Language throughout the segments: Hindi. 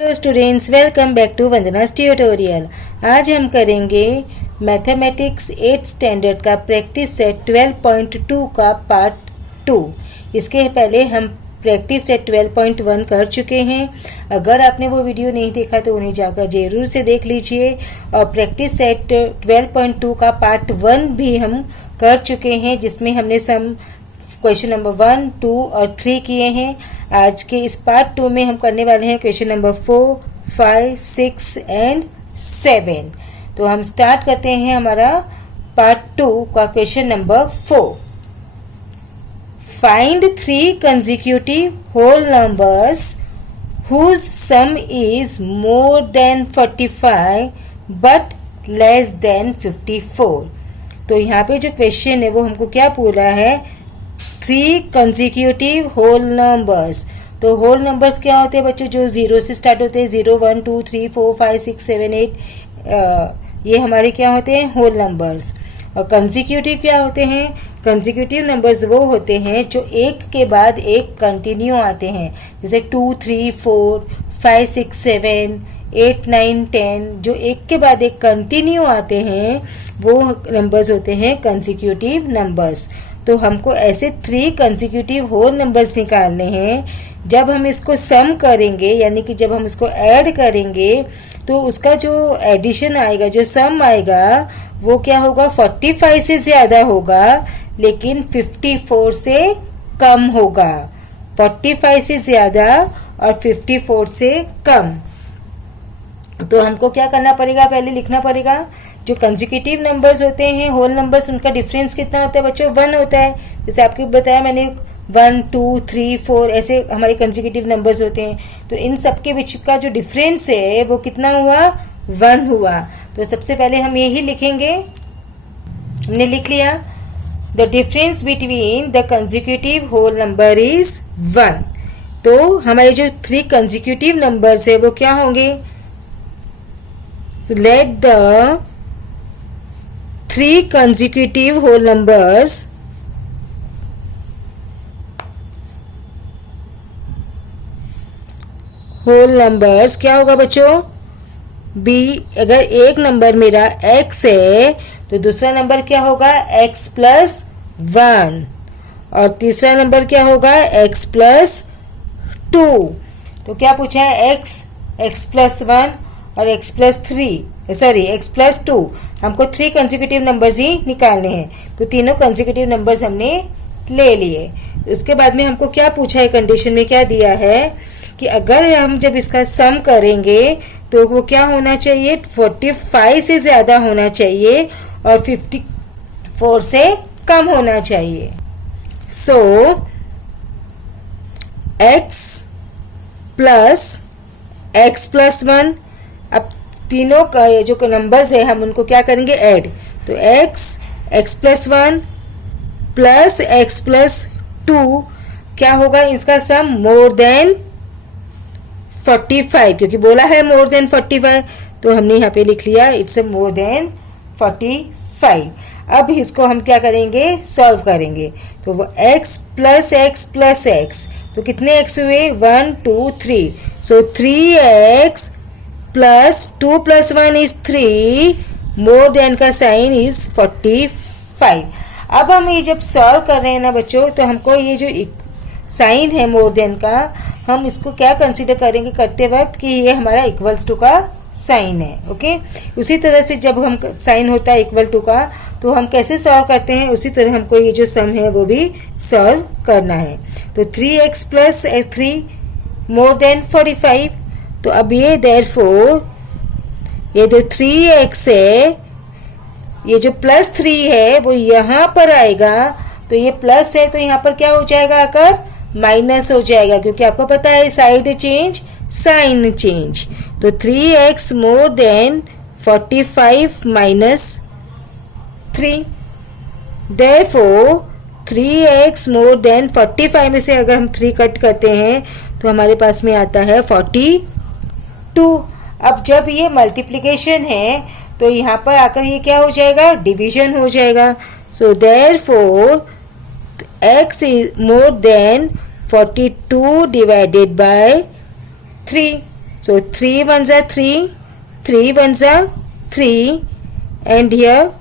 Hello students, welcome back to Vandana's tutorial. आज हम करेंगे मैथमेटिक्स 8 स्टैंडर्ड का प्रैक्टिस सेट 12.2 का पार्ट 2। इसके पहले हम प्रैक्टिस सेट 12.1 कर चुके हैं। अगर आपने वो वीडियो नहीं देखा तो उन्हें जाकर ज़रूर से देख लीजिए। और प्रैक्टिस सेट 12.2 का पार्ट 1 भी हम कर चुके हैं, जिसमें हमने सम क्वेश्चन नंबर 1, 2 और 3 किए हैं। आज के इस पार्ट 2 में हम करने वाले हैं क्वेश्चन नंबर 4, 5, 6 एंड 7। तो हम स्टार्ट करते हैं हमारा पार्ट 2 का question number 4। Find 3 consecutive whole numbers whose sum is more than 45 but less than 54। तो यहाँ पे जो क्वेश्चन है वो हमको क्या पूरा है, 3 consecutive whole numbers। तो होल नंबर्स क्या होते हैं बच्चों, जो 0 से स्टार्ट होते हैं, 0, 1, 2, 3, 4, 5, 6, 7, 8। ये हमारे क्या होते हैं, होल नंबर्स। और कंसेक्यूटिव क्या होते हैं, कंसेक्यूटिव नंबर्स वो होते हैं जो एक के बाद एक कंटिन्यू आते हैं, जैसे 2, 3, 4, 5, 6, 7, 8, 9, 10, जो एक के बाद एक कंटिन्यू आते हैं वो नंबर्स होते हैं कंसेक्यूटिव नंबर्स। तो हमको ऐसे 3 कंसेक्यूटिव होल नंबर्स निकालने हैं। जब हम इसको सम करेंगे, यानी कि जब हम इसको ऐड करेंगे, तो उसका जो एडिशन आएगा, जो सम आएगा, वो क्या होगा, 45 से ज़्यादा होगा लेकिन 54 से कम होगा। 45 से ज़्यादा और 54 से कम। तो हमको क्या करना पड़ेगा, पहले लिखना पड़ेगा जो कंसेक्यूटिव नंबर्स होते हैं, होल नंबर्स, उनका डिफरेंस कितना होता है बच्चों, 1 होता है। जैसे आपको बताया मैंने, 1, 2, 3, 4 ऐसे हमारे कंसेक्यूटिव नंबर्स होते हैं। तो इन सब के बीच का जो डिफरेंस है वो कितना हुआ, 1 हुआ। तो सबसे पहले हम यही लिखेंगे, हमने लिख लिया, the difference between the consecutive whole number is 1। तो हमारे जो 3 कंसेक्यूटिव नंबर्स है वो क्या होंगे, तो let the 3 consecutive whole numbers क्या होगा बच्चों, b। अगर एक नंबर मेरा x है तो दूसरा नंबर क्या होगा, x प्लस 1, और तीसरा नंबर क्या होगा, x प्लस 2। तो क्या पूछा है, x प्लस 1 और x प्लस 2। हमको 3 कंसेक्यूटिव नंबर्स ही निकालने हैं। तो तीनों कंसेक्यूटिव नंबर्स हमने ले लिए। उसके बाद में हमको क्या पूछा है, कंडीशन में क्या दिया है कि अगर हम जब इसका सम करेंगे तो वो क्या होना चाहिए, 45 से ज़्यादा होना चाहिए और 54 से कम होना चाहिए। सो x प्लस 1, अब तीनों का ये जो नंबर्स है हम उनको क्या करेंगे, ऐड। तो x plus 1 plus x plus 2 क्या होगा, इसका सम मोर देन 45, क्योंकि बोला है मोर देन 45, तो हमने यहाँ पे लिख लिया इट्स मोर देन 45। अब इसको हम क्या करेंगे, सॉल्व करेंगे। तो वो x प्लस x, तो कितने x हुए, 1, 2, 3। सो 3x plus 2 plus 1 is 3, more than का साइन इज 45। अब हम ये जब सॉल्व कर रहे हैं ना बच्चों, तो हमको ये जो साइन है मोर देन का, हम इसको क्या कंसीडर करेंगे करते वक्त कि ये हमारा इक्वल्स टू का साइन है। ओके, उसी तरह से जब हम साइन होता है इक्वल टू का, तो हम कैसे सॉल्व करते हैं, उसी तरह हमको ये जो सम है वो भी सॉल्व करना है। तो 3x प्लस 3 मोर देन 45। तो अब ये देयरफॉर ये जो 3x है, ये जो प्लस 3 है वो यहाँ पर आएगा। तो ये प्लस है तो यहाँ पर क्या हो जाएगा, आकर माइनस हो जाएगा, क्योंकि आपको पता है साइड चेंज साइन चेंज। तो 3x more than 45 minus 3, therefore 3x more than 45 में से अगर हम 3 कट करते हैं तो हमारे पास में आता है 42। अब जब ये मल्टीप्लिकेशन है तो यहाँ पर आकर ये क्या हो जाएगा, डिवीजन हो जाएगा। So therefore x is more than 42 divided by 3। So 3 ones are 3, 3 ones are 3, and here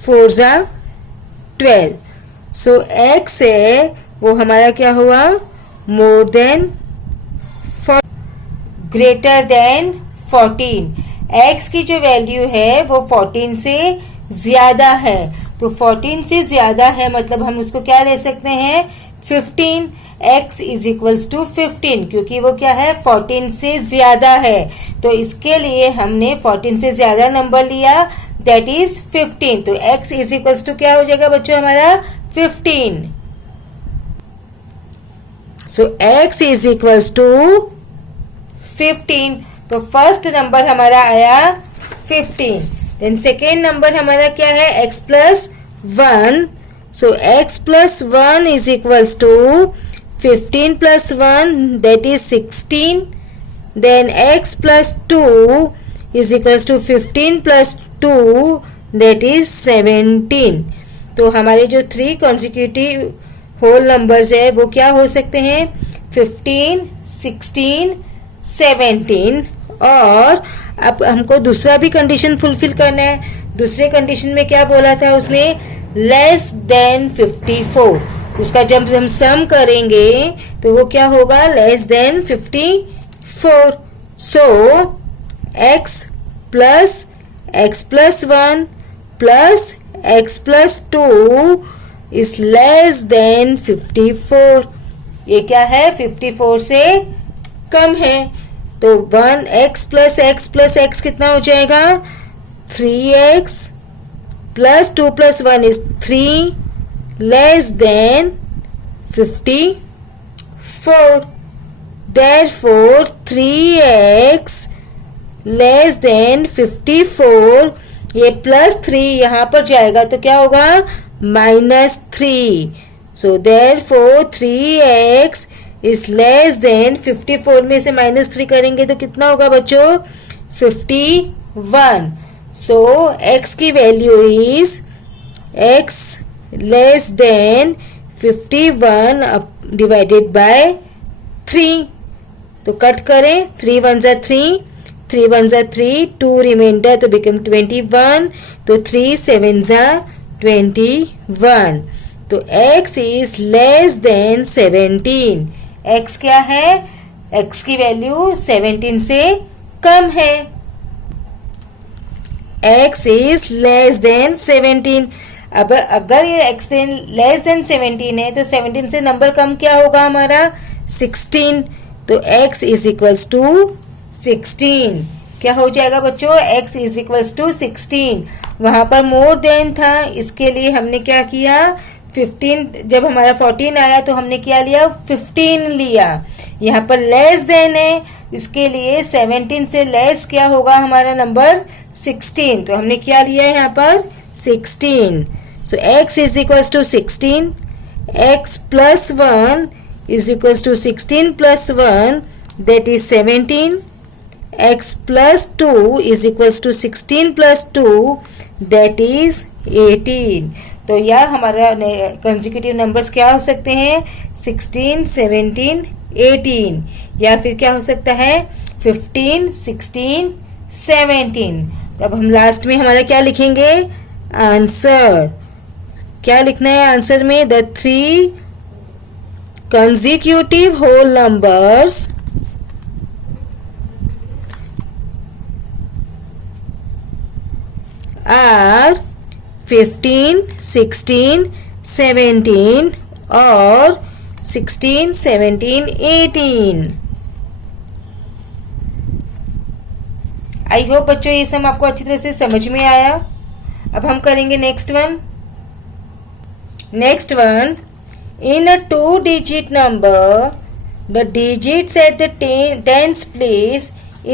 4s are 12. So x है वो हमारा क्या हुआ, more than greater than 14. x की जो वैल्यू है वो 14 से ज्यादा है. तो 14 से ज्यादा है मतलब हम उसको क्या ले सकते हैं, 15. x इज इक्वल्स टू 15 क्योंकि वो क्या है, 14 से ज्यादा है. तो इसके लिए हमने 14 से ज्यादा नंबर लिया, दैट इज 15. तो x इज इक्वल्स टू क्या हो जाएगा बच्चों हमारा, 15. सो x इज इक्वल्स टू 15. तो फर्स्ट नंबर हमारा आया 15. देन सेकेंड नंबर हमारा क्या है, x plus 1. So x plus 1 is equals to 15 plus 1 that is 16. Then x plus 2 is equals to 15 plus 2 that is 17. तो हमारे जो 3 कॉन्जिक्यूटिव होल नंबर्स है वो क्या हो सकते हैं, 15, 16, 17. और अब हमको दूसरा भी कंडीशन फुलफिल करना है. दूसरे कंडीशन में क्या बोला था उसने, लेस देन 54. उसका जब हम सम करेंगे तो वो क्या होगा, less than 54. So x plus 1 plus x plus 2 is less than 54. ये क्या है, 54 से कम है. तो 1x प्लस x कितना हो जाएगा, 3x plus 2 plus 1 is 3 less than 54. Therefore 3x less than 54. ये प्लस 3 यहाँ पर जाएगा तो क्या होगा, -3. सो therefore 3x is less than 54. में से -3 करेंगे तो कितना होगा बच्चों, 51. सो x की value is x less than 51 divided by 3. तो कट करें, 3 ones are 3, 3 ones are 3, 2 reminder तो बिकम 21. तो 3 7s are 21. तो x is less than 17. x क्या है, x की वैल्यू 17 से कम है. x is less than 17. अब अगर ये x लेस देन 17 है तो 17 से नंबर कम क्या होगा हमारा, 16. तो x इज इक्वल्स टू 16. क्या हो जाएगा बच्चों, x इज इक्वल्स टू 16. वहां पर मोर देन था, इसके लिए हमने क्या किया, 15. जब हमारा 14 आया तो हमने क्या लिया, 15 लिया. यहाँ पर लेस देन है, इसके लिए 17 से लेस क्या होगा हमारा नंबर, 16. तो हमने क्या लिया है यहाँ पर, 16. So x is equals to 16. x plus 1 is equals to 16 plus 1 that is 17. x plus 2 is equals to 16 plus 2 that is 18. तो यह हमारा कंसेक्यूटिव नंबर्स क्या हो सकते हैं, 16, 17, 18. या फिर क्या हो सकता है, 15, 16, 17. तो अब हम लास्ट में हमारा क्या लिखेंगे, आंसर. क्या लिखना है आंसर में, the 3 consecutive whole numbers are 15, 16, 17 और 16, 17, 18. आई होप बच्चों ये सब आपको अच्छी तरह से समझ में आया. अब हम करेंगे next one. In a 2-digit number, the digits at the tens place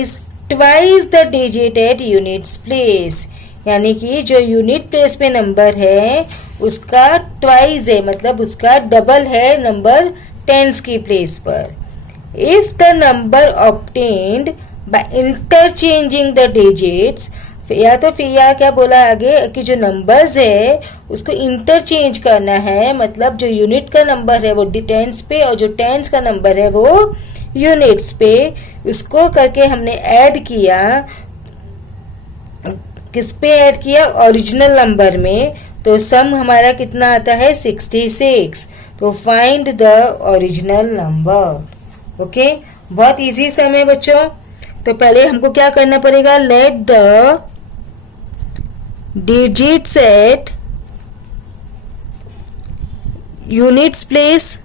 is twice the digit at units place. यानी कि जो यूनिट प्लेस पे नंबर है उसका ट्वाइस है, मतलब उसका डबल है नंबर टेंस की प्लेस पर. If the number obtained by interchanging the digits या तो फिर या क्या बोला आगे कि जो नंबर्स है उसको इंटरचेंज करना है, मतलब जो यूनिट का नंबर है वो टेंस पे और जो टेंस का नंबर है वो यूनिट्स पे, उसको करके हमने ऐड किया। किस पे ऐड किया? ओरिजिनल नंबर में। तो सम हमारा कितना आता है? 66। तो find the original number. Okay, बहुत इजी सम है बच्चों। तो पहले हमको क्या करना पड़ेगा? Let the digits at units place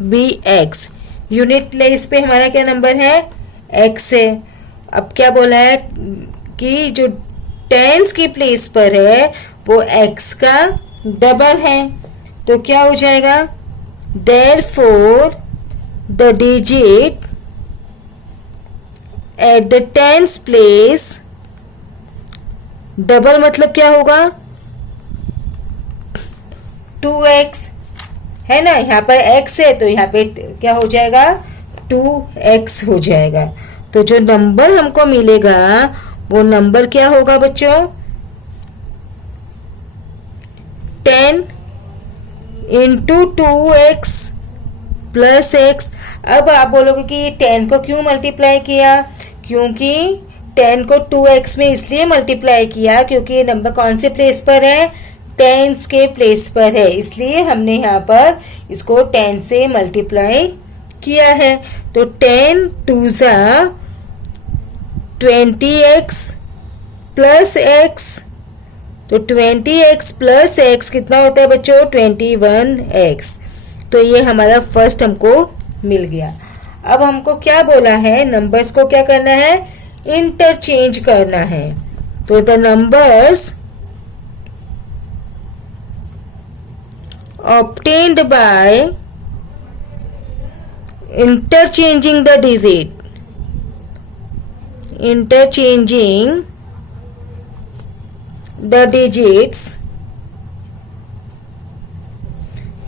be X. Unit place पे हमारा क्या नंबर है? एक्स है। अब क्या बोला है कि जो टेंस की प्लेस पर है वो एक्स का डबल है। तो क्या हो जाएगा? Therefore the digit at the tens place, double मतलब क्या होगा? 2x है ना, यहाँ पर x है तो यहाँ पे क्या हो जाएगा? 2x हो जाएगा। तो जो नंबर हमको मिलेगा वो नंबर क्या होगा बच्चों? 10 इंटू 2x प्लस x। अब आप बोलोगे कि ये 10 को क्यों मल्टीप्लाई किया? क्योंकि 10 को 2x में इसलिए मल्टीप्लाई किया क्योंकि ये नंबर कौन से प्लेस पर है? टेंस के प्लेस पर है, इसलिए हमने यहाँ पर इसको 10 से मल्टीप्लाई किया है। तो 10 2 ज़ा 20x प्लस x। तो 20x प्लस x कितना होता है बच्चों? 21x। तो ये हमारा फर्स्ट हमको मिल गया। अब हमको क्या बोला है? नंबर्स को क्या करना है? इंटरचेंज करना है। तो the numbers obtained by interchanging the digit, interchanging the digits।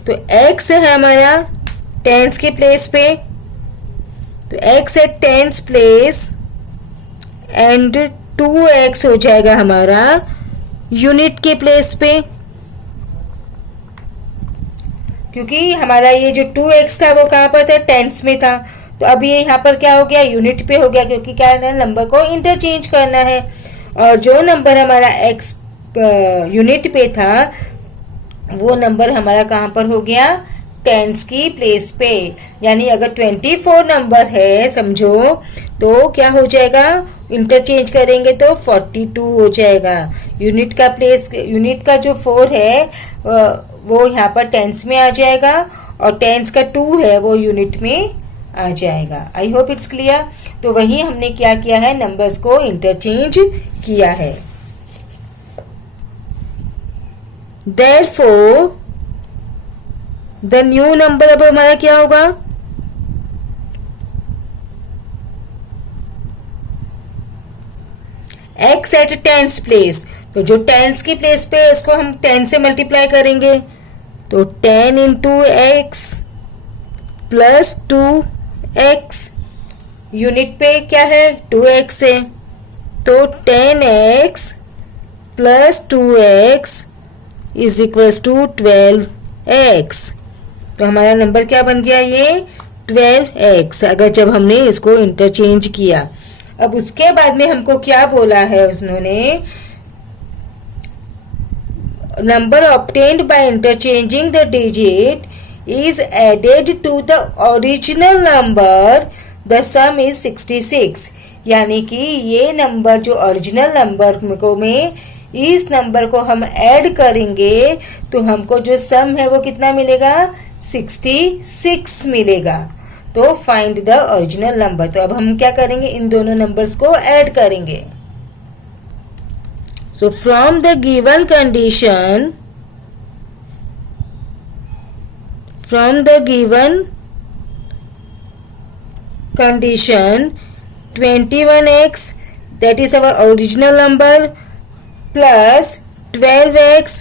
तो x है हमारा टेंस के प्लेस पे, तो x है टेंस प्लेस एंड 2x हो जाएगा हमारा यूनिट के प्लेस पे, क्योंकि हमारा ये जो 2x था वो कहाँ पर था? टेंस में था। तो अब ये यहाँ पर क्या हो गया? यूनिट पे हो गया, क्योंकि क्या है? नंबर को इंटरचेंज करना है। और जो नंबर हमारा x यूनिट पे था वो नंबर हमारा कहाँ पर हो गया? टेंस की प्लेस पे। यानी अगर 24 नंबर है समझो, तो क्या हो जाएगा? इंटरचेंज करेंगे तो 42 हो जाएगा। यूनिट का प्लेस, यूनिट का जो 4 है वो यहाँ पर टेंस में आ जाएगा और टेंस का 2 है वो यूनिट में आ जाएगा। I hope it's clear. तो वही हमने क्या किया है? नंबर्स को इंटरचेंज किया है। Therefore द न्यू नंबर अब हमारा क्या होगा? x at tens place. तो जो टेंस की प्लेस पे है इसको हम 10 से मल्टीप्लाई करेंगे। तो 10 into x plus 2x। Unit पे क्या है? 2x है। तो 10x plus 2x is equal to 12x। तो हमारा नंबर क्या बन गया? ये 12x, अगर जब हमने इसको इंटरचेंज किया। अब उसके बाद में हमको क्या बोला है उन्होंने? Number obtained by interchanging the digit is added to the original number, the sum is 66। यानी कि ये नंबर जो ओरिजिनल नंबर को में इस नंबर को हम ऐड करेंगे तो हमको जो सम है वो कितना मिलेगा? 66 मिलेगा। तो फाइंड द ओरिजिनल नंबर। तो अब हम क्या करेंगे? इन दोनों नंबर्स को ऐड करेंगे। So from the given condition, from the given condition 21x, that is our original number, plus 12x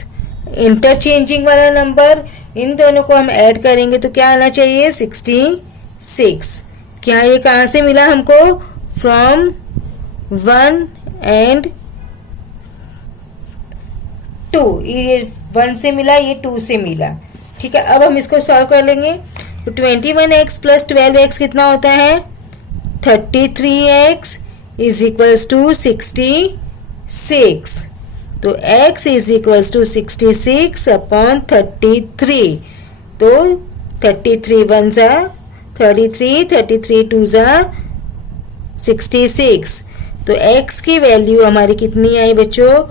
interchanging वाला नंबर, इन दोनों को हम ऐड करेंगे तो क्या आना चाहिए? 66। क्या ये कहाँ से मिला हमको? फ्रॉम 1 एंड 2, ये 1 से मिला, ये 2 से मिला। ठीक है, अब हम इसको सॉल्व कर लेंगे। तो 21x प्लस 12x कितना होता है? 33x is equals to 66। तो x is equals to 66 upon 33। तो 33 1 जा 33, 33 2 जा 66। तो x की वैल्यू हमारी कितनी आई बच्चों?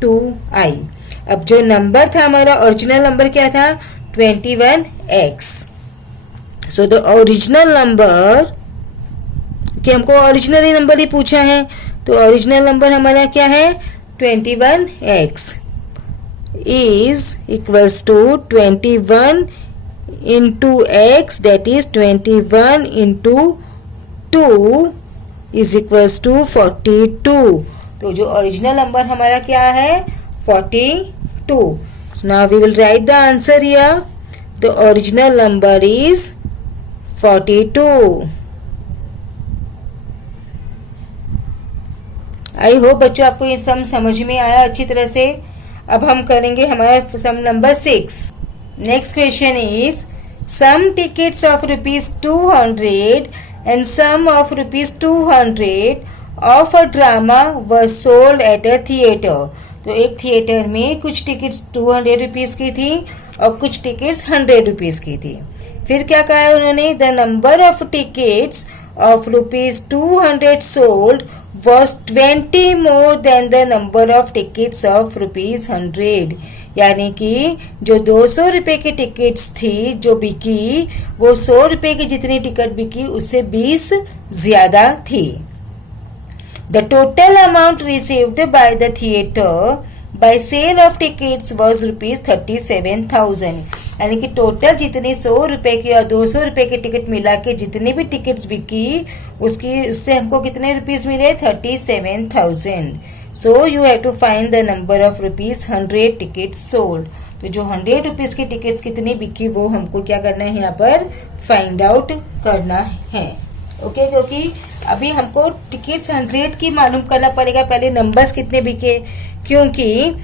2 आई। अब जो नंबर था हमारा, ओरिजिनल नंबर क्या था? 21x। So the original number, कि हमको ओरिजिनल नंबर ही पूछा है, तो ओरिजिनल नंबर हमारा क्या है? 21x is equals to 21 into x, that is 21 into 2 is equals to 42। तो जो ओरिजिनल नंबर हमारा क्या है? 42। So now we will write the answer here. The original number is 42। I hope बच्चों आपको ये सम समझ में आया अच्छी तरह से। अब हम करेंगे हमारा sum number 6। Next question is some tickets of ₹200 and some of ₹200 of a drama were sold at a theatre. तो एक थिएटर में कुछ टिकट्स 200 रुपीज की थी और कुछ टिकट्स 100 रुपीज की थी। फिर क्या कहा है उन्होंने? The number of tickets of ₹200 sold was 20 more than the number of tickets of ₹100। यानी कि जो 200 रुपए की टिकट्स थी जो बिकी, वो 100 रुपए की जितनी टिकट बिकी उससे 20 ज्यादा थी। The total amount received by the theatre by sale of tickets was ₹37,000। यानी कि टोटल जितनी 100 रुपए की और 200 रुपए की टिकट मिला के जितनी भी टिकट्स बिकी उससे हमको कितने रुपीस मिले? 37,000। So you have to find the number of ₹100 tickets sold. तो जो 100 रुपीज की टिकट्स कितनी बिकी वो हमको क्या करना है? यहाँ पर फाइंड आउट करना है। ओके, क्योंकि अभी हमको टिकट्स 100 की मालूम करना पड़ेगा, पहले नंबर्स कितने बिके, क्योंकि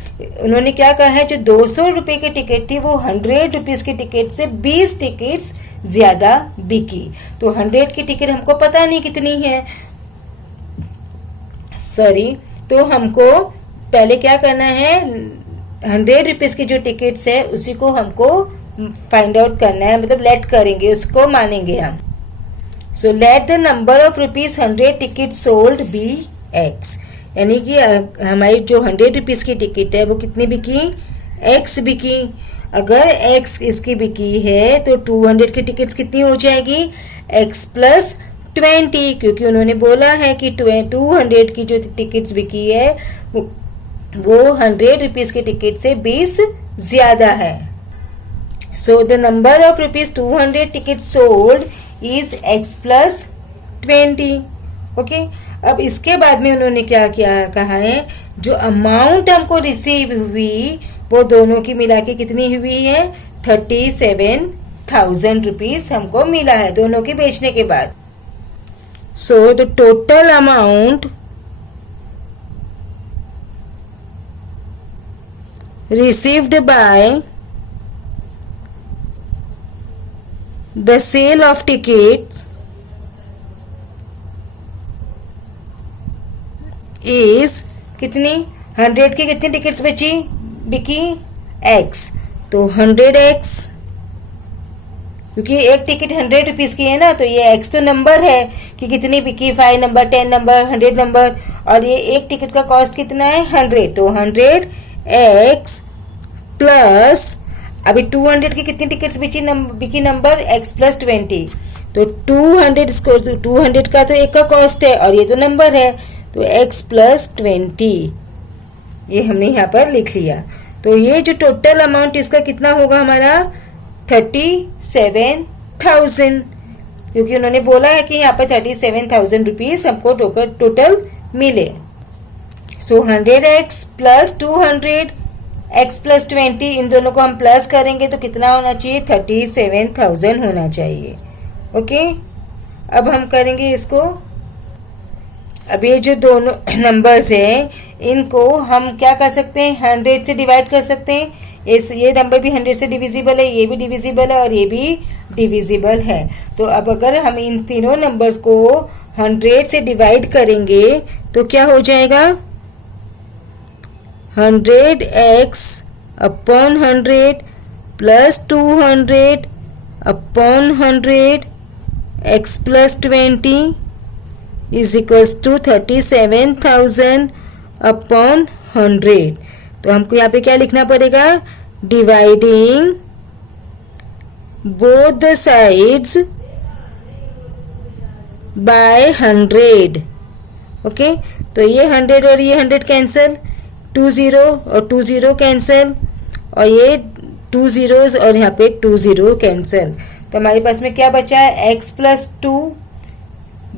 उन्होंने क्या कहा है जो 200 रुपए की टिकट थी वो 100 रुपीज की टिकट से 20 टिकट्स ज्यादा बिकी। तो 100 की टिकट हमको पता नहीं कितनी है, सॉरी। तो हमको पहले क्या करना है? 100 रुपीज की जो टिकट्स है उसी को हमको फाइंड आउट करना है, मतलब लेट करेंगे, उसको मानेंगे हम। So let the number of ₹100 ticket sold be x। यानी कि हमारी जो 100 रुपीज की टिकट है वो कितनी बिकी? x बिकी। अगर x इसकी बिकी है तो 200 की टिकट्स कितनी हो जाएगी? x प्लस 20, क्योंकि उन्होंने बोला है कि 200 की जो टिकट्स बिकी है वो 100 रुपीज की टिकट से 20 ज्यादा है। So the number of ₹200 ticket sold is x plus 20। Okay, अब इसके बाद में उन्होंने क्या क्या कहा है? जो अमाउंट हमको रिसीव हुई वो दोनों की मिला के कितनी हुई है? 37,000 रुपीज हमको मिला है दोनों के बेचने के बाद। So the total amount received by the sale of tickets is कितनी? 100 की कितनी टिकट्स बिकी? x। तो 100x, क्योंकि एक टिकट 100 रुपीज की है ना, तो ये x तो नंबर है कि कितनी बिकी, 5 नंबर, 10 नंबर, 100 नंबर, और ये एक टिकट का कॉस्ट कितना है? 100। तो 100x प्लस अभी 200 की कितनी टिकट्स बिकी नंबर? x plus 20। तो 200 का तो एक का कॉस्ट है और ये तो नंबर है, तो x प्लस 20 ये हमने यहाँ पर लिख लिया। तो ये जो टोटल अमाउंट इसका कितना होगा हमारा? 37,000, क्योंकि उन्होंने बोला है कि यहाँ पर 37,000 रुपीज हमको टोटल मिले। सो 100x प्लस 200 x प्लस 20, इन दोनों को हम प्लस करेंगे तो कितना होना चाहिए? 37,000 होना चाहिए। ओके, अब हम करेंगे इसको। अब ये जो दोनों नंबर्स हैं इनको हम क्या कर सकते हैं, 100 से डिवाइड कर सकते हैं। ये नंबर भी 100 से डिविजिबल है, ये भी डिविजिबल है और ये भी डिविजिबल है। तो अब अगर हम इन तीनों नंबर्स को 100 से डिवाइड करेंगे तो क्या हो जाएगा, 100x upon 100 plus 200 upon 100 x plus 20 is equals to 37,000 upon 100। तो हमको यहाँ पे क्या लिखना पड़ेगा, dividing both the sides by 100। Okay, तो ये 100 और ये 100 कैंसिल, 2 0 और 2 0 कैंसिल, और ये 2 zeros और यहाँ पे 2 0 कैंसिल। तो हमारे पास में क्या बचा है, x प्लस 2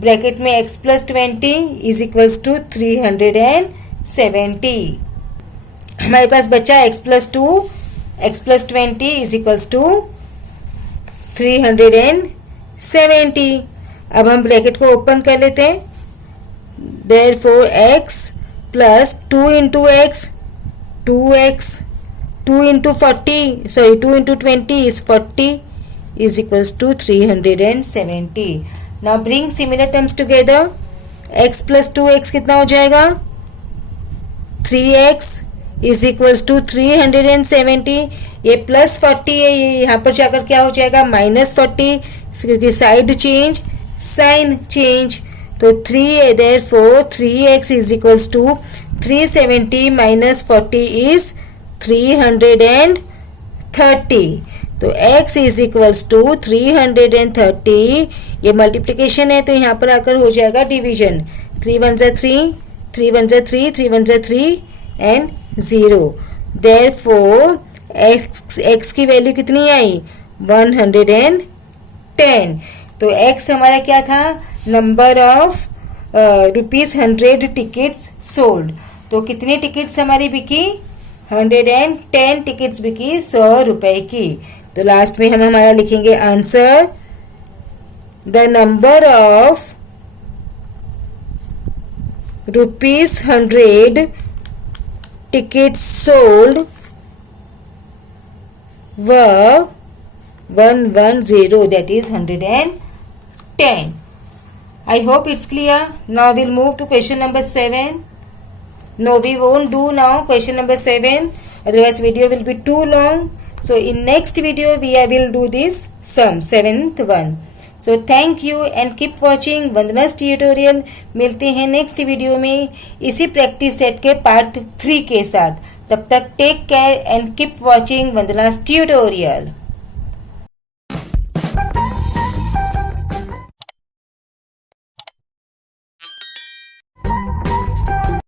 ब्रैकेट में x plus 20 is equals to 370। हमारे पास बचा x plus 2, x plus 20 is equals to 370। अब हम ब्रैकेट को ओपन कर लेते हैं, therefore x plus 2 into X 2x 2 into 20 is 40 is equals to 370. Now bring similar terms together. X plus 2x कितना हो जाएगा, 3x is equals to 370। ये प्लस 40 है, ये यहाँ पर जाकर क्या हो जाएगा, माइनस 40, क्योंकि साइड चेंज साइन चेंज। तो 3 therefore 3x is equals to 370 minus 40 is 330। तो x इज इक्वल्स टू 330, ये मल्टीप्लिकेशन है तो यहाँ पर आकर हो जाएगा डिवीजन, 3 1 जा 3, 3 1 जा 3, 3 1 जा 3 एंड 0। देयरफॉर x की वैल्यू कितनी आई, 110। तो x हमारा क्या था, नंबर ऑफ ₹100 टिकट्स सोल्ड। तो कितनी टिकट्स हमारी बिकी, 110 टिकट्स बिकी 100 रुपए की। तो लास्ट में हम हमारा लिखेंगे answer, the number of ₹100 tickets sold were 110, that is 110. I hope it's clear. Now we'll move to question number 7. No, we won't do now question number 7, otherwise video will be too long. So in next video we will do this sum, 7th one. So thank you and keep watching वंदना's tutorial. मिलते हैं नेक्स्ट वीडियो में इसी प्रैक्टिस सेट के पार्ट 3 के साथ। तब तक take care and keep watching Vandana's tutorial.